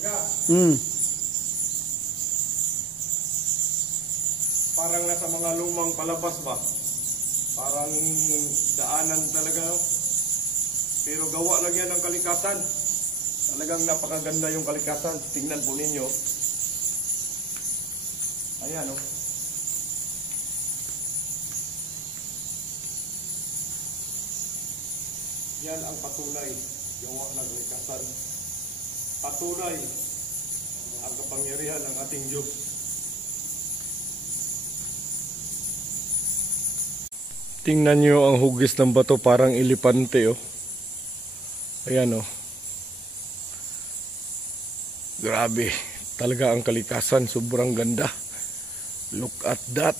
Hmm. Parang nasa mga lumang palabas ba? Parang daanan talaga. Pero gawa lang yan ng kalikasan. Talagang napakaganda yung kalikasan. Tingnan po ninyo. Ayan o. Yan ang patunay. Gawa ng kalikasan. Patunay ang kapangyarihan ng ating Diyos. Tingnan nyo ang hugis ng bato, parang elepante oh. Ayan oh. Grabe, talaga ang kalikasan, sobrang ganda. Look at that.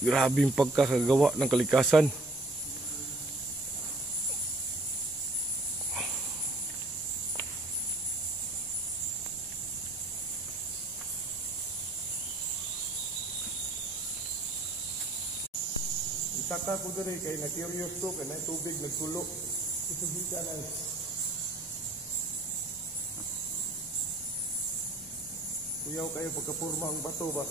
Grabe yung pagkakagawa ng kalikasan. Itaka ko diri kay na-curious ko kay na tubig nagtulo. Ito dito na. Kuyaw kayo pagkapurma ang bato ba?